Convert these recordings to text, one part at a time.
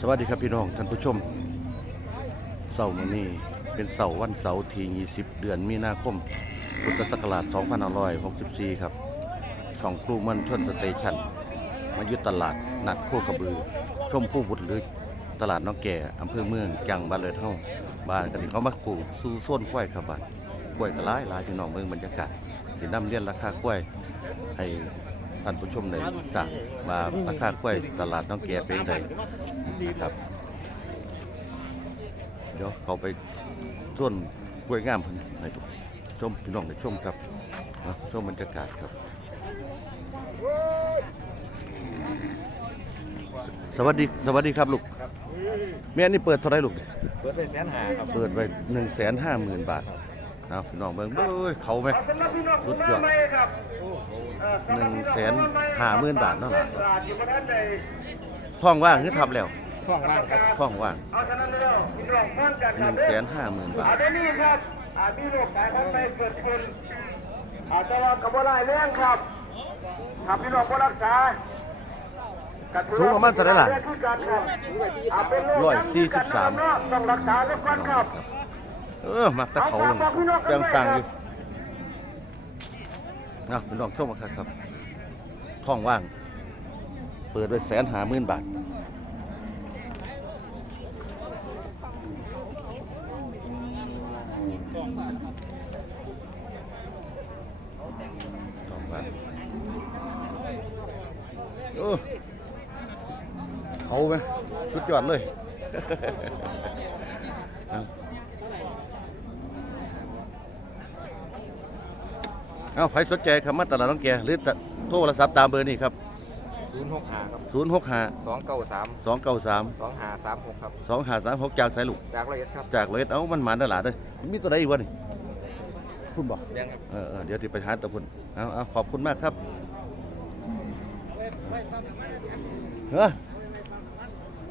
สวัสดีครับพี่น้องท่านผู้ชมเสาร์มื้อนี้เป็นเสาร์วันเสาร์ที่20 เดือนมีนาคมพุทธศักราช2564 ครับช่องครูมันชนสเตชันมายู่ตลาดนัดโคกระบือ ชมผู้บุตรหรือตลาดน้องแก่อำเภอเมืองจังหวัดเลยเท่าบ้านกันที่เขามาปลูกสู่ส้นกล้วยครับบ้านกล้วยก็หลายหลายพี่น้องเมืองบรรยากาศที่นำเรียนราคากล้วยให้ ท่านผู้ชมได้ทราบว่าราคากล้วยตลาดน้องแก่เป็นไงนะครับ เดี๋ยวเขาไปส่วนกล้วยงามเพิ่นให้ชมพี่น้องได้ชมครับนะชมบรรยากาศครับ สวัสดีสวัสดีครับลูกแม่นี่เปิดเท่าไหรลูก เปิดไปแสนหาครับ เปิดไว้หนึ่งแสนห้าหมื่นบาท เอาพี่น้องเบิ่งเอ้ยเขาไหมสุดยอดหนึ่งแสนห้าหมื่นบาทเนาะล่ะท้องว่างหรือทับแล้วท่องล่างครับท้องว่างหนึ่งแสนห้าหมื่นบาทอาจจะนี่ครับอาจมีโรคการทางไปเกิดขึ้นอาจจะว่ากับว่าลายแรงครับถ้าพี่น้องบ่รักษาก็ถืสูงประมาณเท่าไหร่ล่ะเรื่องคือกันครับอาจเป็นโคร้อยสี่สิบสามต้องรักษาแล้วกันครับ เออมักแตะเขาน่ะยังสร้างอยู่นะเป็นลองชมมาครับครับท้องว่าง เปิดไว้แสนหาหมื่นบาทท้องว่างโอ้เขาไหมสุดยอดเลย เอาใครสนใจคำว่าตลาดน้องแกหรือโทรศัพท์ตามเบอร์นี้ครับศูนย์หกหาครับ0 6 5สองเก้าสาม2 9 3สองหาสามหกครับ2 5 3 6จากสายลูกจากละเอียดครับจากเลยเอ้ามันหมานตลาดเลยมีตัวใดอีกวะนี่คุณบอกยังครับเออเออเดี๋ยวที่ไปหาตัวคุณเอาเอาขอบคุณมากครับเฮ้อ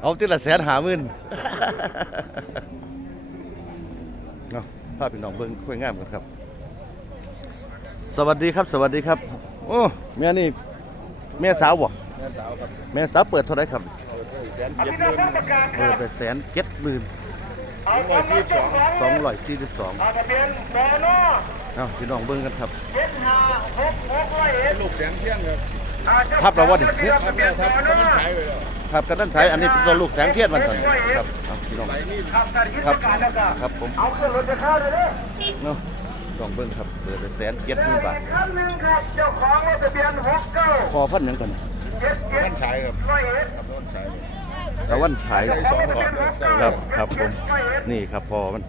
เอาที่ละแสนหาหมื่นเอาถ้าพี่น้องเบิ่งคุยงามกันครับ สวัสดีครับสวัสดีครับ โอ้แม่นี่แม่สาวบ่แม่สาวครับแม่สาวเปิดเท่าไหรครับเปิดไปแสนอาเจ็ดพี่หน้องมื่นต้องประกาศคเปิรัดบไปแสนเจ็ดหมื่นเอาตามมาเจ้าของสองร้อยสี่สิบสองเอาทะเบียนบนเอาพี่น้องเบิ่งกันครับเจ็ดห้าหกหกร้อยเอ็ดลูกแสนเทียนครับอาจจะทับแล้ววะนี่ทะเบียนทับทะเบีแล้ยนวบทับนก็มันใช้ไปแล้วครับกันด้านไทยอันนี้เป็นลูกแสงเทียนมันก่อนครับเอาพี่น้องไปนี่ครับการคิดครับการแล้วก็ครับผมเอาเครื่องรถจะเข้าเลยเด้อเนาะ ลองเบิ่งครับเปิดไปแสนเจ็ดหมื่นบาทคันหนึ่งครับเจ้าของรถทะเบียนหกเก้าพอพันหยังกันเจ็ดเจ็ดมันใช้ครับร้อยเอ็ดครับมันใช้ตะวันฉายได้สองหลอดเลยใช่ครับครับผมนี่ครับพอมัน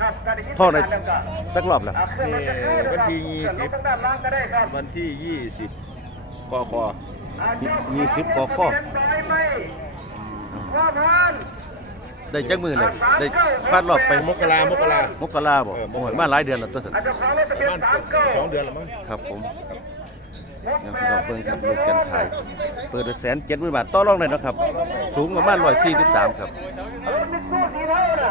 ครับการคิดพ่อในการแล้วก็ตักรอบแล้วเอาเครื่องรถจะเข้าเลยครับเครื่องรถทางด้านล่างก็ได้ครับวันที่ยี่สิบกค อ่าเจ้าของมีสิบกอข้อทะเบียนใบไม่พ่อพัน ได้จักมือเลยได้พัดรอบไปมกรามกรามกราบ่เออมกราโอ้ยมาหลายเดือนแล้วตัวสันอาจจะของรถทะปเบียระนมาณสามเก้าสองเดือนแล้วมั้งครับผมเนี่ยพี่น้องเบิ่งครับลูกกันขาย เปิดไปแสนเจ็ดหมื่นบาทต่อรองได้เนาะครับ สูงประมาณร้อยสี่สิบสามครับเออมีสู้สีเท่าน่ะ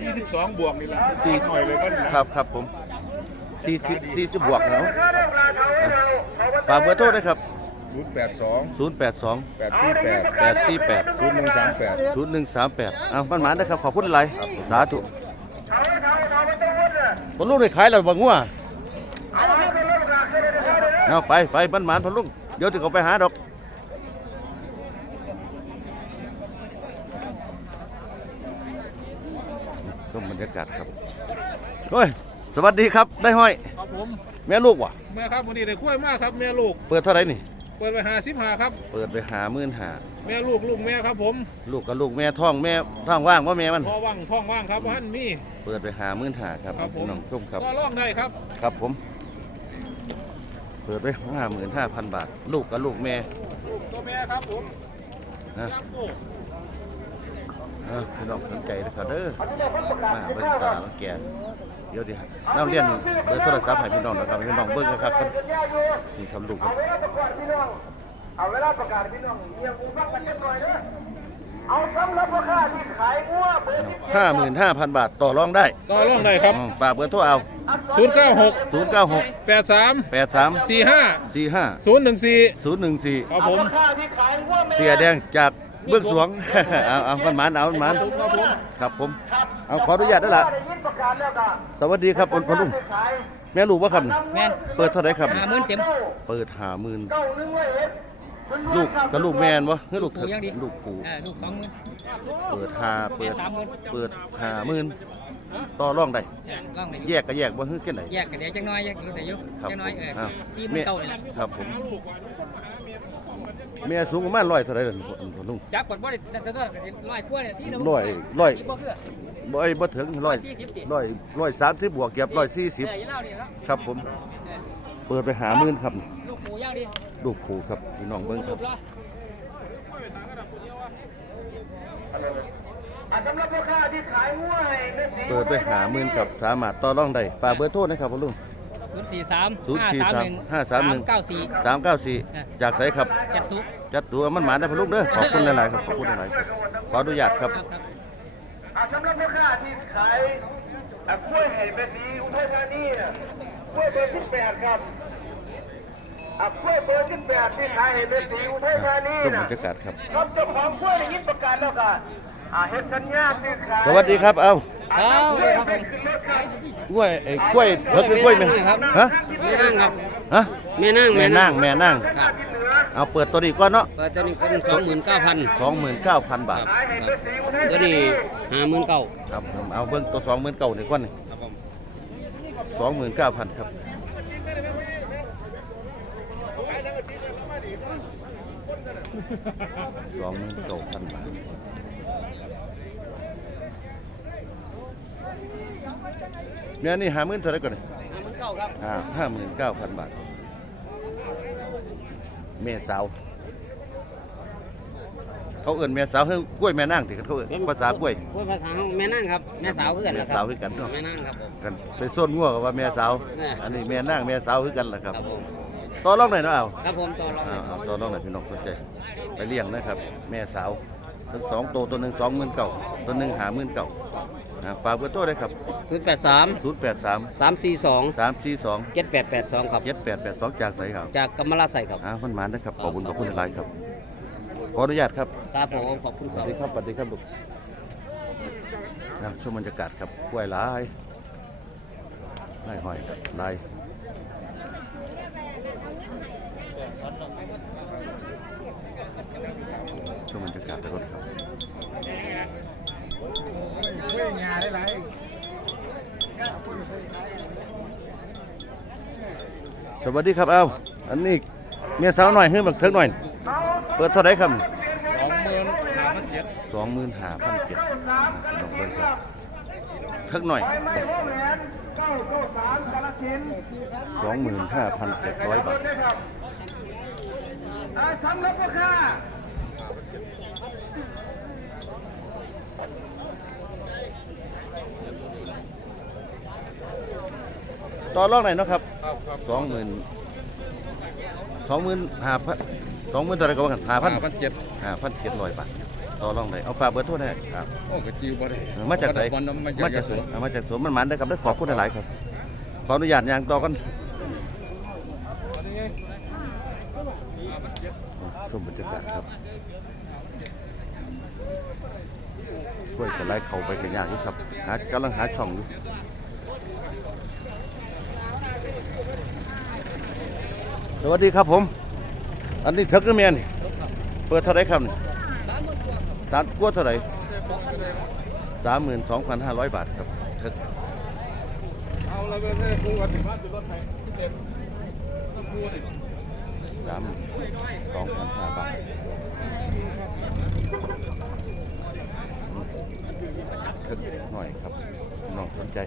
สี่สิบสองบวกนี่แหละสี่หน่อยเลยก็นะครับครับผมสี่สิบสี่สิบบวกเนาะถ้าได้ปลาเท่าเราเขาก็ฝากเบอร์โทรด้วยครับ ศูนย์แปดสองศูนย์แปดสองแปดสี่แปดแปดสี่แปดศูนย์หนึ่งสามแปดศูนย์หนึ่งสามแปดอ้าวมันหมานนะครับ ขอบคุณอะไรสาธุเท่าเท่าเท่าไม่ต้องวุ่นเลยพอลุงได้ขายแล้วบังงัวเอาละครับเป็นรถราคาเลยนะครับเด้อเอาไปไปมันหมานพอลุงเดี๋ยวถึงเขาไปหาดอกชมบรรยากาศครับเฮ้ยสวัสดีครับ ได้ห้อย ครับผมแม่ลูกวะแม่ครับวันนี้ได้คุ้ยมากครับแม่ลูก เปิดเท่าไหรนี่ เปิดไปหาสิบหาครับ เปิดไปหามื่นหาแม่ลูกลูกแม่ครับผมลูกกับลูกแม่ท้องแม่ท้องว่างว่าแม่มันพอว่างท้องว่างครับท่านมี เปิดไปหามื่นหาครับครับผม น้องชมครับ ก็ล่องได้ครับ ครับผม เปิดไปห้าหมื่นห้าพันบาท ลูกกับลูกแม่ลูกตัวแม่ครับผมนะยักษ์โอ้อะพี่น้องสนใจนะครับเด้อมาเบิ่งตามาแกน เดี๋ยวดิน้าเรียนเบอร์โทรศัพท์ให้พี่น้องนะครับพี่น้องเบิ่งนะครับกันนี่ทำลูกเอาเวลาประกาศพี่น้องเอาเวลาประกาศพี่น้องเมียกูฟังกันจักหน่อยเด้อเอาสำหรับราคาที่ขายงัวเบอร์ที่ห้าหมื่นห้าพันบาทต่อรองได้ก็ล่องได้ครับอืมฝากเบอร์โทรเอาศูนย์เก้าหกศูนย์เก้าหกแปดสามแปดสามสี่ห้าสี่ห้าศูนย์หนึ่งสี่ศูนย์หนึ่งสี่ครับเอาผม ราคาที่ขายงัวแม่เสียแดงจาก เบื้องสวง เอาเอามันหมานเอามันหมานครับผม เอาขออนุญาตได้ละได้ยินประกาศแล้วก็สวัสดีครับพอลุงขายแม่ลูกว่าครับนี่แม่นเปิดเท่าไหร่ครับห้าหมื่นเต็ม เปิดหาหมื่นเก้าหนึ่งไว้เอ็ดลูกกับลูกแม่นวะเฮ้ยลูกปู่ยังดี ลูกปู่เออลูกสองหมื่น เปิดหาเปิดแม่สามหมื่นเปิดหาหมื่นต่อรองได้ ล่องไหนแยกก็แยกบ่ฮื้อกันไหน แยกกันเดี๋ยวจังน้อยแยกอยู่แต่อยู่ครับจังน้อยเออครับที่มันเก่าเลยล่ะครับผม แม่สูงประมาณร้อยเท่าไหร่ล่ะพอลุงจับกดบ่ได้แต่ก็ร้อยกว่าเนี่ยที่เราร้อยร้อยที่บ่คือบ่ไอ้บ่ถึงร้อยสี่สิบดิร้อยร้อยสามสิบบวกเก็บร้อยสี่สิบเอออย่าเล่านี่เนาะครับผมเออเปิดไปหาหมื่นครับ ลูกหมูย่างดิลูกผูครับพี่น้องเบิ้งคลูรับกละอะสำหรับลูกค้าที่ขายงัวให้แม่สีเปิดไปหาหมื่นครับสามารถต่อรองได้ฝากเบอร์โทรนะครับพ่อลุง ศูนย์สี่สามศูนย์ห้าสี่สามสามหนึ่งห้าสามหนึ่ง เก้าสี่ สามเก้าสี่เออจากไสครับ จัดตุกจัดตัวมันหมาได้พ่อลุงเด้อขอบคุณหลายๆครับขอบคุณหลายๆครับขออนุญาตครับ ครับครับอะสำหรับลูกค้าที่ขายอะกล้วยให้แม่สีอุทัยธานีอะกล้วยเบอร์สิบแปดครับอะกล้วยเบอร์สิบแปดที่ขายให้แม่สีอุทัยธานีชมบรน่ะรยากาศครับ ครับเจ้าของกล้วยได้ยินประกาศแล้วก็อ่าเฮ็ดสัญญาซื้อขาย สวัสดีครับ เอ้า เอาครับผมกล้วยไอ้กล้วยเพิ่นคือกล้วยไหมฮะแม่นั่งครับฮะแม่นั่งแม่นางแม่นางครับเอาเปิดตัวนี้ก่อนเนาะก็ตัวนี้ก็สองหมื่นเก้าพัน29,000บาทตัวนี้ห้าหมื่นเก้าครับผมเอาเบิ่งตัว29,000นี่ก่อนนี่29,000ครับสองหมื่นเก้าพันบาท เนี่ยนี่หาหมื่นเท่าไหรก่อนนี่ห้าหมื่นเก้าครับอ่าห้าหมื่นเก้าพันบาท เมสาวเขาเอื่นเมสาวเฮ้ยกล้วยแม่นางที่เขาเอื่นภาษากล้วยพูดภาษาของแม่นั่งครับแม่สาวคือกันนะคแม่สารัวบคือกันเนาะแม่นั่งครับผมกันไปส้นงัวกับว่าแม่สาวแน่อันนี้แม่นางแม่สาวคือกันแหละครับครับผมต่อรองหน่อยเนาะเอาครับผมตัวเราเอาเอาต่อรองหน่อยพี่น้องสนใจไปเลี้ยงนะครับ แม่สาวทั้งสองตัวตัวหนึ่งสองหมื่นเก่าตัวหนึ่งหาหมื่นเก่า ฝากเบอร์โทรได้ครับ ศูนย์แปดสามศูนย์แปดสามสามสี่สองสามสี่สองเจ็ดแปดแปดสองครับเจ็ดแปดแปดสองจากไสครับจากกำมะลาใส่ครับ อ่ามันหมานนะครับ ขอบคุณขอบคุณหลายๆครับ ขออนุญาตครับ ครับผมขอบคุณสควัรัสบดีครับสวัสดีครับลูกอะชมบรรยากาศครับกล้วยหลายหลายหอยครับหลายชมบรรยากาศไปก่อนครับ สวัสดีครับเอ้าอันนี้เมียสาวหน่อยเฮ้ยบักเทิงหน่อย เปิดเท่าไหรครับสองหมื่นห้าพันเจ็ดสองหมื่นห้าพันเจ็ดน้องเบิ้งครับเทิกหน่อยสองหมื่นห้าพันเจ็ดร้อยบาทอ่าสำหรับลูกค้า ต่อรองไหนอยเนาะครับสองหมื่นสองหมื่นห้าพันสองหมื่นเท่าไหรก็ว่ากันห้าพันพันเจ็ดห้าพันเจ็ดร้อยบาทต่อรองไหนอยเอาฝากเบอร์โทรได้ครับ โอ้กระจิวบ่ได้มาจากไหนวันนั้นมามาจาจากกสสววนนมาจากสวนมันมันได้อครับได้ขอบคุณหลายๆครับ ขออนุญาตยางต่อกันชมบรรยากาศครับกล้วยจะไล่เข่าไปกันยากอยู่ครับหากำลังหาช่องอยู่ สวัสดีครับผม อันนี้เทิกเกอร์แมนนี่ เปิดเท่าไรครับนี่สามกว่าเท่าไรสามหมื่นสองพันห้าร้อยบาทครับเทิกเอาแล้วก็ได้ครูวันถึงบ้านจะรถไทยพิเศษต้องกูเลยสามสองพันห้าบาทเทิกหน่อยครับน้องสนใจ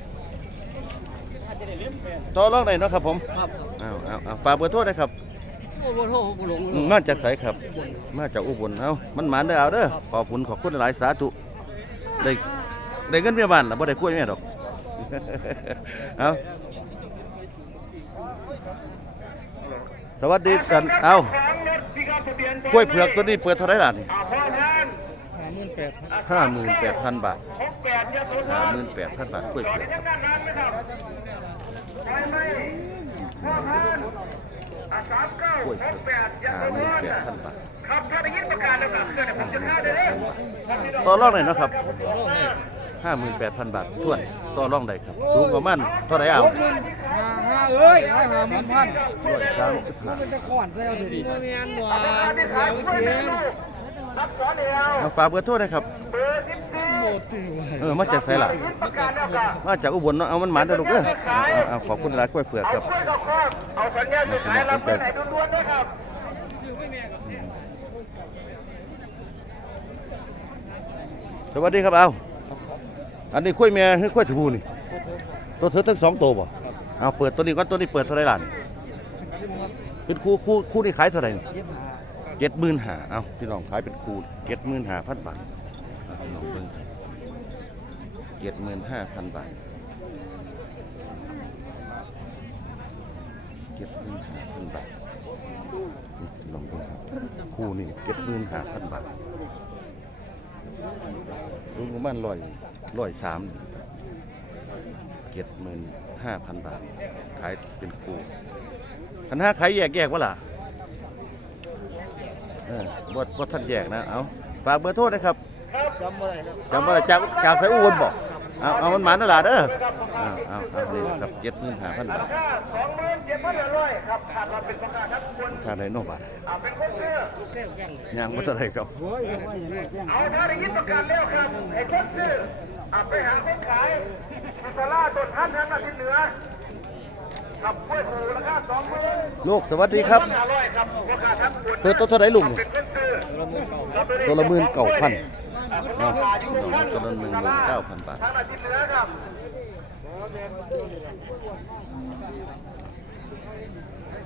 ต่อรองไหนอยเนาะครับผมครับอ้าวอ้าวอ้าวฝากเบอร์โทรได้ครับโอ้โหโทษหลงอืมมาจากไสครับ มาจากอุบลเอ้ามันหมานได้อเอาเด้อขอบคุณขอบคุณหลายสาธุได้ได้เงินเมียบ้านล่ะบ่ได้กล้วยแม่ดอก เอาสวัสดีสันเอาของรถพิกอัพทะเบียนกล้วยเผือกตัวนี้เปิดเท่าไหร่ล่ะนี่ อ่าพ่อ ห้าหมื่นแปดพันบาทห้าหมื่นแปดพันบาทกล้วยเผือกครับด้านนั้นนะครับใช่ไหมพ่อท่านอ่าสามเก้ากล้วยหเผือกห้าหมื่นแปดพันบาทครับถ้าได้ยินประกาศต่อรองหน่อยนะครับห้าหมื่นแปดพันบาททวนต่อรองได้ครับ สูงประมาณเท่าไหร่เอาห้าห้าเอ้ยขายหาหมื่นพันร้อยสามสิบห้า เป็นตะก่อนใส่เอาสิที่ขายกล้วยแม่ลูกรับสอนเดียวมาฝากเบอร์โทษนะครับเบอร์สิบสี่เออมาจากไสล่ะประกาศแล้วค่ะมาจากอุบลเนาะเอามันหมาเด้อลูกเด้อเอาเอาเอาขอบคุณหลายกล้วยเผือกเอาครับกล้วยกับข้าวเอาสัญญาสุดท้ายรับเพื่อนไหนล้วนๆด้วยครับสวัสดีครับเอาอันนี้กล้วยเมียคือกล้วยชมพูนี่ ตัวเธอทั้งสองตัวบ่เอาเปิดตัวนี้ก่อนตัวนี้เปิดเท่าไหร่ล่ะนี่เป็นคู่คู่คู่นี่ขายเท่าไหร่นี่ เจ็ดหมื่นห้าเอาพี่น้องขายเป็นคู่เจ็ดหมื่นห้าพันบาทเอาพี่น้องเบิ่งเจ็ดหมื่นห้าพันบาทเจ็ดหมื่นห้าพันบาทนี่พี่น้องเบิ่งครับคู่นี่เจ็ดหมื่นห้าพันบาทสูงประมาณร้อยร้อยสามเจ็ดหมื่นห้าพันบาทขายเป็นคู่คันห้าขายแยกแยกวะล่ะ เออบดบดท่านแยกนะเอาฝากเบอร์โทษนะครับจำอะไรจำอะไรจากจากสายอุบลบอกเอาเอามันหมานั่นล่ะเด้อเอาเอาเอานี่ครับเจ็ดหมื่นห้าพันบาทค่าสองหมื่นเจ็ดพันห้าร้อยครับขาดมาเป็นประกาศทั้งคนค่าไดโนบาทอ่าเป็นคนเชื่อยังไม่เท่าไหรครับเอาถ้าได้ยินประกาศแล้วครับให้คนซื้ออ่าไปหาคนขายพิซซ่าต้นท่านทั้งอาทิตย์เหนือ ขับกล้วยถูราคาสองหมื่นลูกสวัสดีครับห้าร้อยครับประกาศทั้งคนเปิดตัวเท่าไหรลุงนี่เป็นคนซื้อตัวละหมื่นเก้าพันอ่าเป็นเนาะราคาอยู่ทุกท่านตัวละหนึ่งหมื่นเก้าพันบาททั้งอาทิตย์เหนือครับ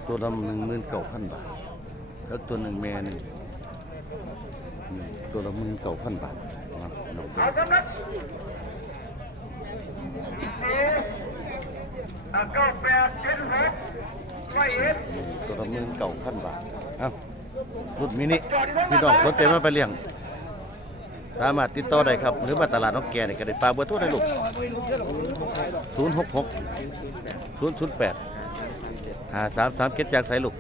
ตัวละหนึ่งหมื่นเก้าพันบาทแล้วตัวหนึ่งแม่หนึ่งอืมตัวละหมื่นเก้าพันบาทนะครับน้องเปิ้ลเอาสำนักสี่อ่า เก้าแปดเจ็ดหกร้อยเอ็ดตัวละหมื่นเก้าพันบาทเอ้ารุ่นมินิพี่น้องสนใจมาไปเลี้ยง สามารถติดต่อได้ครับ หรือมาตลาดน้องแกนี่ก็ได้ปลาเบอร์โทรได้ลูกศูนย์หกหกศูนย์ศูนย์แปดห้าสามสามเกตจากไสลูก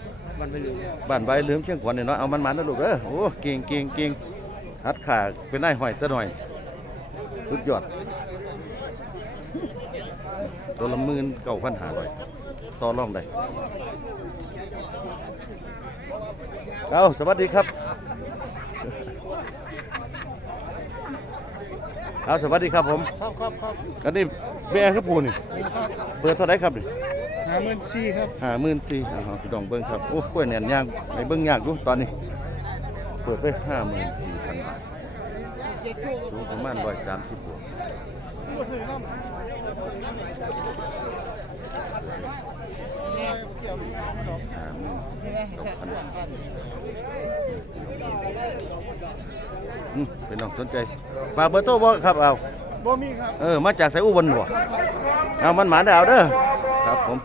บ้านใบลืมเชียงขวัญเนี่ยเนาะเอามันมานะลูกเด้อโอ้เก่งเก่งเก่งหัดขาเป็นนายห้อยตะหน่อย สุดยอด ตัวละหมื่นเก้าพันห้าร้อยต่อรองได้เอาสวัสดีครับเอาสวัสดีครับผมครับครับครับอันนี้แม่คือปูนี่เปิดเท่าไหรครับนี่ห้าหมื่นสี่ครับห้าหมื่นสี่เอาพี่น้องเบิ้งครับโอ้กล้วยแหนนย่างในเบิ้งยากอยู่ตอนนี้ เปิดไปห้าหมื่นสี่พันบาทสูงประมาณร้อยสามสิบบวกห้าหมื่นสองพันบาท อืมเป็นน้องสนใจฝากเบอร์โทรบ่ครับเอาบ่มีครับ เออ มาจากไสอุบลบ่เอามันหมาดาวเด้อครับผม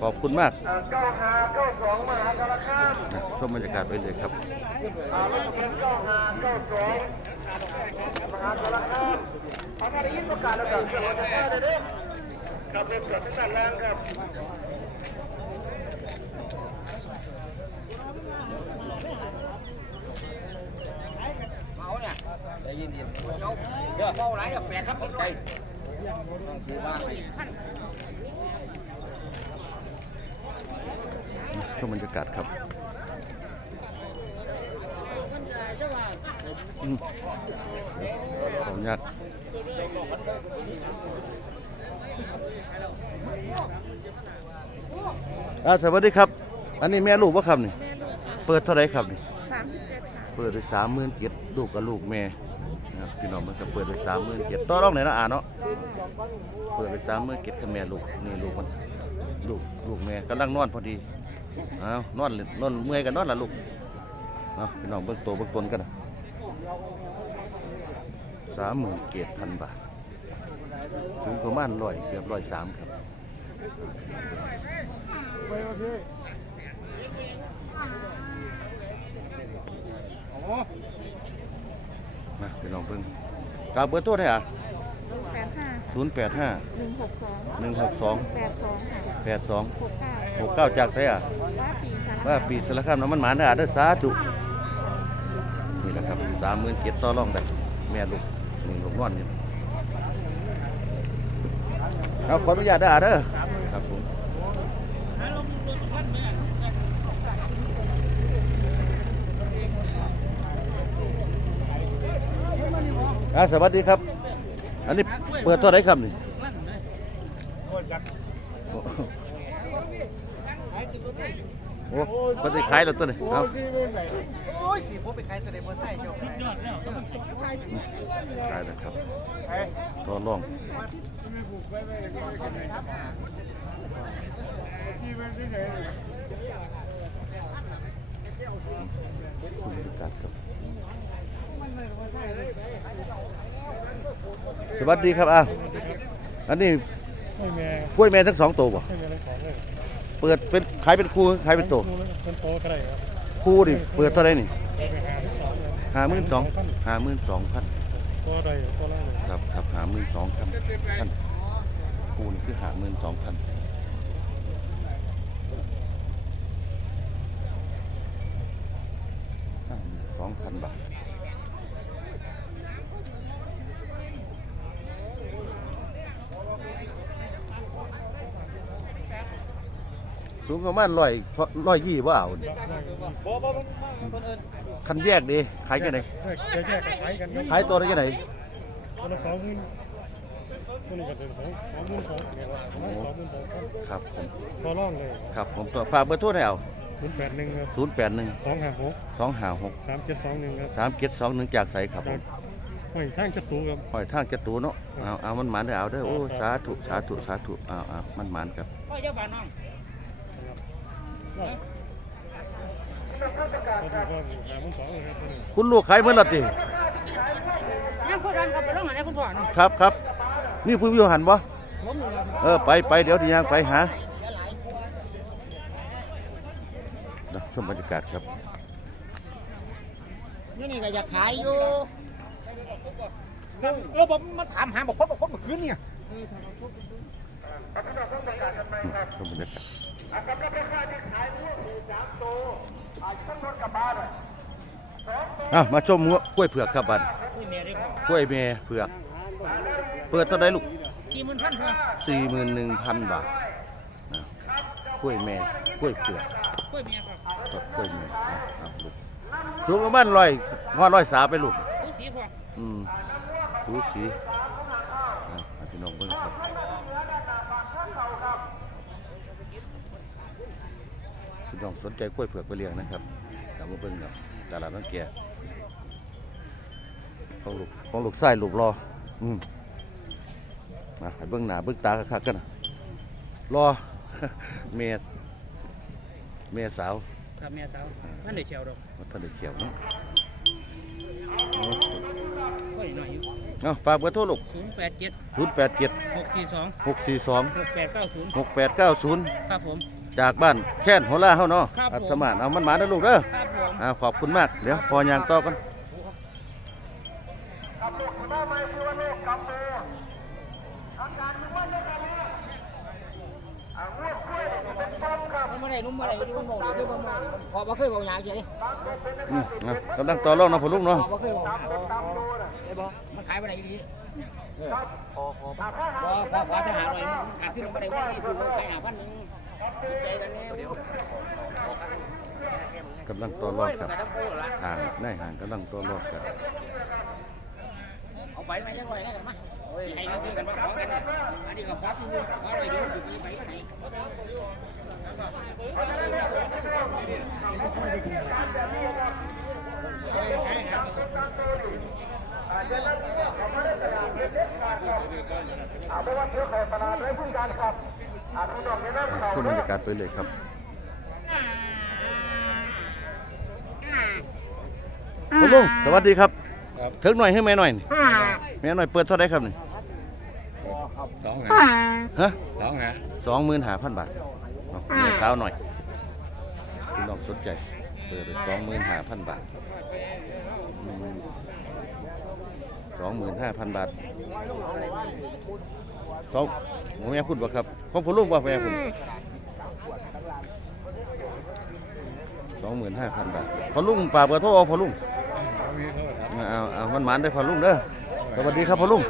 ขอบคุณมากอ่าเก้าห้าเก้าสองมหาสารคามนะชมบรรยากาศไปเลยครับ อ่ารถทะเบียนเก้าห้าเก้าสองมหาสารคาม เอาได้ยินประกาศแล้วก็เกิดวันจะมาได้ด้วยครับรถเกิดที่ด้านล่างครับใจเย็นๆเดี๋ยวเป้าหลายกับแปดครับใจชมบรรยากาศครับอืม ขออนุญาตอ่าสวัสดีครับ อันนี้แม่ลูกว่าครับนี่เปิดเท่าไหรครับนี่สามสิบเจ็ดค่ะเปิดไปสามหมื่นเจ็ดลูกกับลูกแม่นะครับพี่น้องมันก็เปิดไปสามหมื่นเจ็ดต่อรองไหนอยเนาะอ่าเนาะเปิดไปสามหมื่นเจ็ดกับแม่ลูกนี่ลูกมันลูกลูกแม่กำลังนอนพอดีเอานอนเลยนอนเมื่อยกันนอนละลูกเอาพี่น้องเบิ่งตัวเบิ่งตนกัน สามหมื่นเจ็ดพันบาทสูงประมาณร้อยเกือบร้อยสามครับมาพี่น้องเบิ่งกาเบอร์ตัวได้อะแปดห้าศูนย์แปดห้าหนึ่งหกสองหนึ่งหกสองแปดสองค่ะแปดสองหกเก้าหกเก้าจากไสอะว่าปีสารว่าปีสารคามน้ำมันหมาเด้อเด้อสาธุนี่สามหมื่นเจ็ดต่อรองได้แม่ลูก นี่ลูกนอนอยู่เอาขออนุญาตเด้ออาเด้อครับผมอ่าสวัสดีครับ อันนี้เปิดตัวไหนครับนี่ โอ้เปิดได้ขายแล้วตัวนี้เอาโอ้ยสิผมไปขายตัวเดียวบนไส้เจ้าสุดยอดแล้วขายแล้วครับต่อรองคุณบริการครับสวัสดีครับอะอันนี้กล้วยแม่ทั้งสองตัวบ่ เปิดเป็นขายเป็นคู่ขายเป็นโตัวเป็นโตก็ได้ครับคู่นี่เปิดเท่าไหรนี่ไปหาที่สองห้าหมื่นสองห้าหมื่นสองพันตัวใดตัวแรกเลยครับครับห้าหมื่นสองพันพันคู่นี่คือห้าหมื่นสองพันห้าหมื่นสองพันบาท สูงประมาณร้อยร้อยยี่ว่าเอานี่คันแยกดีขายกันไหนแยกแยกขายกันขายตัวได้กันไหนตัวละสองหมื่นตัวนี้ก็เป็นของสองหมื่นสองเนี่ยครับสองหมื่นสองครับผมต่อร่องเลยครับผมตัวฝากเบอร์โทรให้เอาศูนย์แปดหนึ่งครับศูนย์แปดหนึ่งสองห้าหกสองห้าหกสามเจ็ดสองหนึ่งครับสามเจ็ดสองหนึ่งจากใสครับผมห้อยทางจตุครับหอยทางจตูเนาะเอาเอามันหมานเด้เอาเด้โอ้สาธุสาธุสาธุเอาเอามันหมานครับ ครับตัวนี้คุณลูกขายเมื่อไหร่ติยังพูดกันกับไปลงอันนี้คุณพ่อเนาะครับครับ นี่ผู้วิวหันบ่ผมอยู่แล้วเออไปไปเดี๋ยวที่ย่างไปหาเนาะชมบรรยากาศครับนี่นี่ก็อยากขายอยู่เออผมมาถามหาบอกพบบอกพบเมื่อคืนเนี่ยอืมชมบรรยากาศ อะสำหรับราคาที่ขายพวกหมูสามตัวอะต้องรถกลับบ้านเลยสองตัวอะมาชมงัวกล้วยเผือกครับบัดคุยเมียได้พ่อกล้วยแม่เผือก เปิดเท่าไหรลูก กี่หมื่นพันเถอะสี่หมื่นหนึ่งพันบาทนะกล้วยแม่กล้วยเผือกคุยเมียครับครับกล้วยแม่เอาเอาลูกสูงประมาณร้อยพอร้อยสาไปลูก ผู้สีพอ อืมดูสีอะให้พี่น้องเบิ่งครับพี่ น้องสนใจกล้วยเผือกไปเลี้ยงนะครับกลับมาเบิ่งกับตลาดน้องแก่ของลูกของลูกไส้ลูกรออืมมาให้เบิ่งหน้าเบิ่งตาคักๆกันนะรอเมียเมียสาวครับเมียสาวท่านได้เชียวดอกมันทันได้เขียวเนาะคุยหน่อยอยู่เอาฝากเบอร์โทรลูกศูนย์แปดเจ็ดศูนย์แปดเจ็ดหกสี่สองหกสี่สองหกแปดเก้าศูนย์หกแปดเก้าศูนย์ครับผม จากบ้านแค่นหัวล่าเฮาเนาะครับผม อัศมานเอามันหมานะลูกเด้อครับผมอ่าขอบคุณมาก เดี๋ยวพอยางต่อกันกับลูกคุณแม่ไม่ชื่อว่าลูกกำมืออาการมันว่าเรื่องอะไรอะงวดกล้วยนี่เป็นป้อมครับนุ่มอะไรนุ่มอะไรที่มันมองเลยที่มันมองพอมาเคยบอกยาเฉยอืมนะกำลังต่อรองนะพ่อลุงเนาะพอมาเคยบอกได้บอกมันขายไปไหนดีพอพอพอพอพอจะหาหน่อยขาดที่ลงไปได้ว่านี่คือขายหาพันหนึ่งใจ กำลังต่อรองกับห่างได้ห่างกำลังต่อรองกับเอาไปไมยังไงได้กันมาให้กันคือกันมาขอกันเนี่ยอันนี้ก็ขอคือขออะไรเดี๋ยวอยู่ที่ไปไหนเอาไปว่าเที่ยวเขาตลาดไร้พุ่งการครับ อะคุณดอกเนี่ยนั่งเขาชมบรรยากาศไปเลยครับพ่อลุงสวัสดีครับถึงหน่อยให้แม่หน่อยนี่แม่หน่อยเปิดเท่าไหร่ครับนี่สองหาฮะสองหาสองหมื่นห้าพันบาทเอาแม่สาวหน่อยพี่น้องสนใจเปิดไปสองหมื่นห้าพันบาทสองหมื่นห้าพันบาท สองผมแม่พูดบ่ครับพ่อพูดลุงบ่แม่พูดสองหมื่นห้าพันบาทพอลุงป่ากเบอร์โทรเอาพอลุงมีเท่าไหร่ครับเอาเอามันหมานได้อพอลุงเด้อสวัสดีครับพอลุง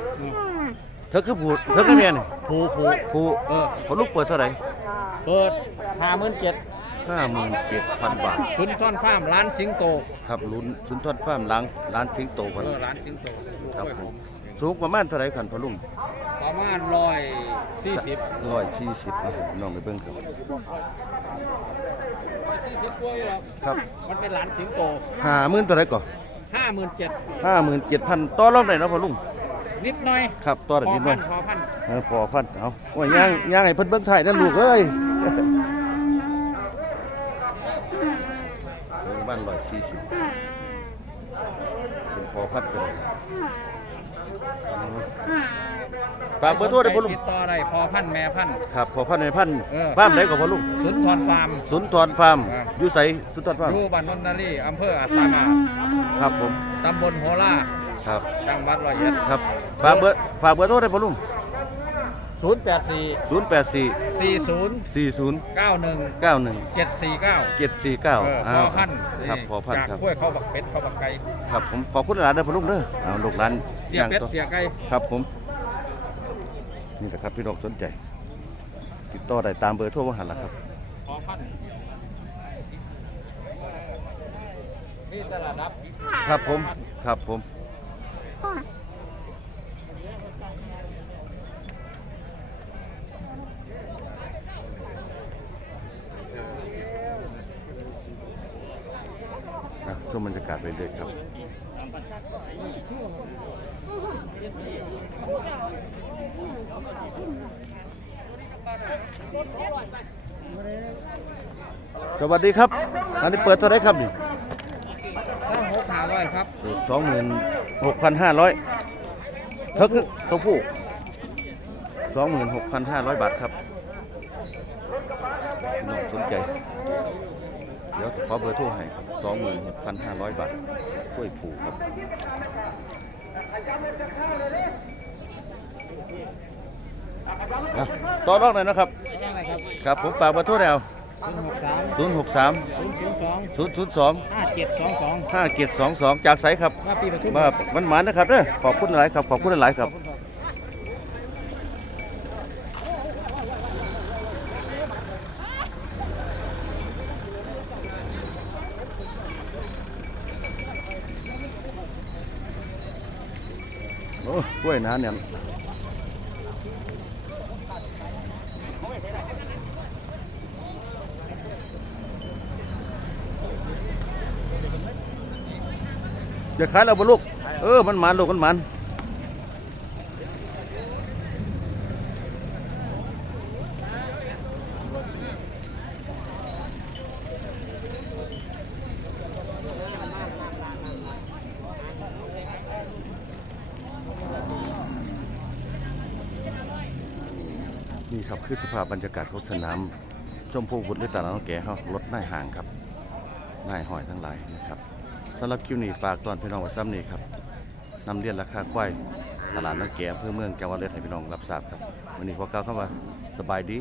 เธอคือผู้เธอคือเมียนี่ผูผูผู้เออพอลุงเปิดเท่าไหร่เปิดห้าหมื่นเจ็ดห้าหมื่นเจ็ดพันบาทชุนท่อนฟาร์มร้านสิงโต ครับลุ้นสุนทรฟาร์มล้างร้านสิงโตพันเออร้านสิงโตครับผมสูงประมาณเท่าไหร่ขันพอลุง ประมาณร้อยสี่สิบร้อยสี่สิบนะผมน้องไปเบิ่งครับร้อยสี่สิบกว่าอยู่หรอกครับ มันเป็นร้านสิงโตห้าหมื่นเท่าไหร่ก่อนห้าหมื่นเจ็ดห้าหมื่นเจ็ดพันต่อรองได้เนาะพอลุงนิดหน่อยครับต่อได้พอดีพัมั้นยพอพันเออพอพันเอาโอ้ยย่างย่างให้เพิ่นเบิ่งถ่ายนั่นลูกเอ้ยบ้านร้อยสี่สิบเป็นพอพัดกันเลย ฝากเบอร์โทรได้พ่อลุงติดต่อได้พอพันแม่พัน ครับพอพันในพันเออ ฟาร์มไหนก็พ่อลุงสุนทรฟาร์ม สุนทรฟาร์มครับ อยู่ไสสุนทรฟาร์มรูบ้านนนนารีอำเภออาสามาครับผม ตำบลโฮล่าครับ จังหวัดร้อยเอ็ดครับฝากเบอร์ฝากเบอร์โทรได้พ่อลุง ศูนย์แปดสี่ศูนย์แปดสี่สี่ศูนย์สี่ศูนย์เก้าหนึ่งเก้าหนึ่งเจ็ดสี่เก้าเจ็ดสี่เก้าเออพอพันครับพอพันจากครับกล้วยเขาบักเป็ดเขาบักไก่ครับผมขอบคุณหลานเด้อพ่อลุงเด้อเอาลูกหลานเสียเป็ดต่อเสียไก่ครับผม นี่แหละครับพี่น้องสนใจ ติดต่อได้ตามเบอร์โทรว่าหันละครับพอพันนี่ตลาดนัดครับผมครับผมอะชมบรรยากาศไปเลยครับสวัสดีครับอันนี้เปิดเท่าไหรครับนี่สร้างหกหาร้อยครับสองหมื่นหกพันห้าร้อยเท่าคือตัวผู้สองหมื่นหกพันห้าร้อยบาทครับน้องสนใจเดี๋ยวขอเบอร์โทรให้ครับสองหมื่นหกพันห้าร้อยบาทกล้วยผูครับอะต่อรองหน่อยนะครับใช่ไหมครับครับผมฝากเบอร์โทรแล้วศูนย์หกสามศูนย์หกสามศูนย์ศูนย์สองศูนย์ศูนย์สองห้าเจ็ดสองสองห้าเจ็ดสองสองจากไสครับว่าปีปทุมมามันหมานนะครับเด้อขอบคุณหลายครับ ขอบคุณหลายครับ โอ้ กล้วยนะเนี่ยอย่าขายเราบ่ลูก เออ มันมันลูกมันมันนี่ คือสภาพบรรยากาศรถสนามชมพูบุตรหรือตลาดน้องแก่เขารถน่ายห่างครับน่ายหอยทั้งหลายนะครับสำหรับคิวนี้ฝากตอนพี่น้องไว้ซ้ำนี้ครับนำเรียนราคาควายตลาดน้องแก่เพื่อเมืองแก้วเลสให้พี่น้องรับทราบครับวันนี้พอกล่าเข้ามาสบายดี